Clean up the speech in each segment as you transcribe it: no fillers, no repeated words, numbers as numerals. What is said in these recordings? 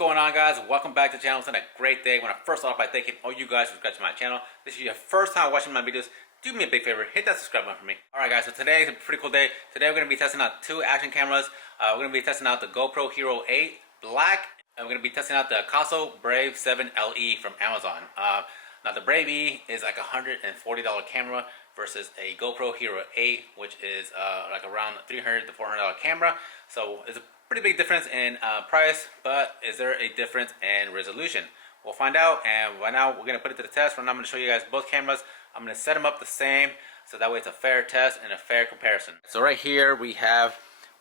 going on, guys? Welcome back to the channel. It's been a great day. I want to first off by thanking all you guys who subscribe to my channel. This is your first time watching my videos. Do me a big favor, hit that subscribe button for me. Alright guys, so today is a pretty cool day. Today we're going to be testing out two action cameras. We're going to be testing out the GoPro Hero 8 Black, and we're going to be testing out the AKASO Brave 7 LE from Amazon. Now the Brave E is like a $140 camera versus a GoPro Hero 8, which is like around $300 to $400 camera. So it's a pretty big difference in price, but is there a difference in resolution? We'll find out, and right now we're going to put it to the test. Right now I'm going to show you guys both cameras. I'm going to set them up the same, so that way it's a fair test and a fair comparison. So right here we have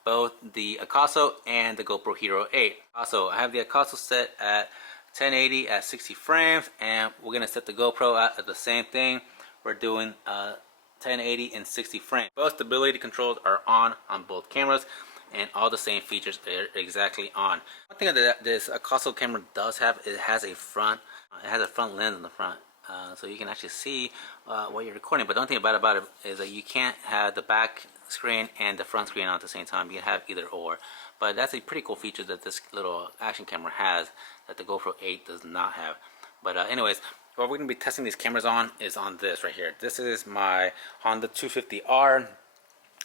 both the AKASO and the GoPro Hero 8. Also, I have the AKASO set at 1080 at 60 frames, and we're going to set the GoPro at the same thing. We're doing 1080 in 60 frames. Both stability controls are on both cameras, and all the same features are exactly on. One thing that this AKASO camera does have, it has a front lens in the front, so you can actually see what you're recording. But the only thing about it is that you can't have the back screen and the front screen on at the same time. You can have either or. But that's a pretty cool feature that this little action camera has that the GoPro 8 does not have. But anyways, what we're going to be testing these cameras on is on this right here. This is my Honda 250R.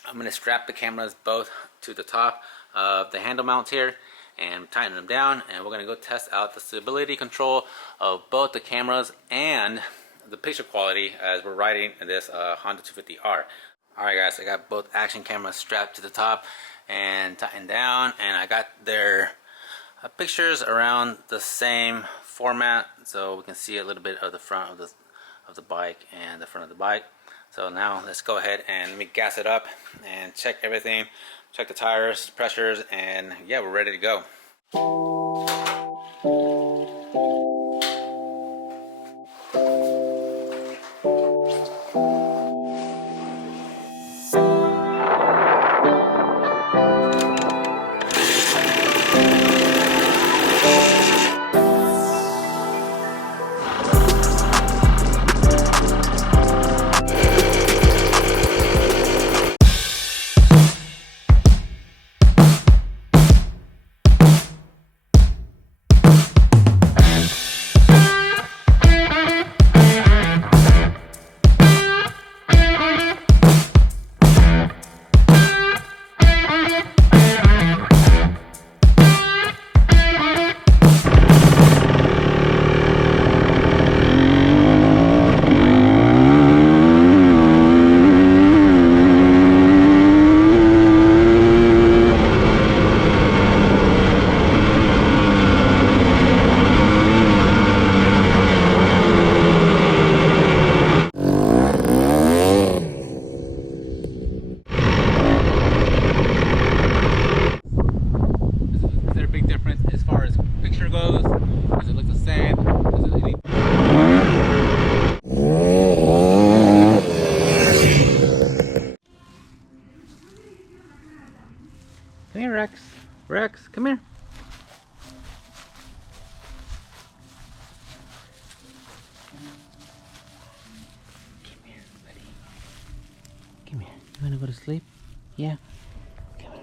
I'm going to strap the cameras both to the top of the handle mounts here and tighten them down, and we're going to go test out the stability control of both the cameras and the picture quality as we're riding this Honda 250R. Alright guys, I got both action cameras strapped to the top and tightened down, and I got their pictures around the same format, so we can see a little bit of the front of the bike and the front of the bike. So now let's go ahead and let me gas it up and check everything, check the tires, pressures, and yeah, we're ready to go. Come here, Rex. Rex, come here. Come here, buddy. Come here. You wanna go to sleep? Yeah. Come here.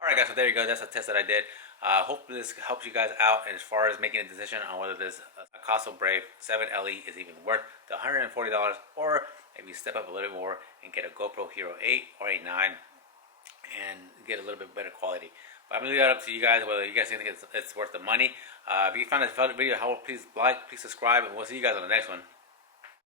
Alright guys, so there you go. That's a test that I did. Hopefully this helps you guys out as far as making a decision on whether this AKASO Brave 7 LE is even worth the $140, or maybe step up a little bit more and get a GoPro Hero 8 or a 9 and get a little bit better quality. But I'm going to leave that up to you guys, whether you guys think it's worth the money. If you found this video helpful, please like, please subscribe, and we'll see you guys on the next one.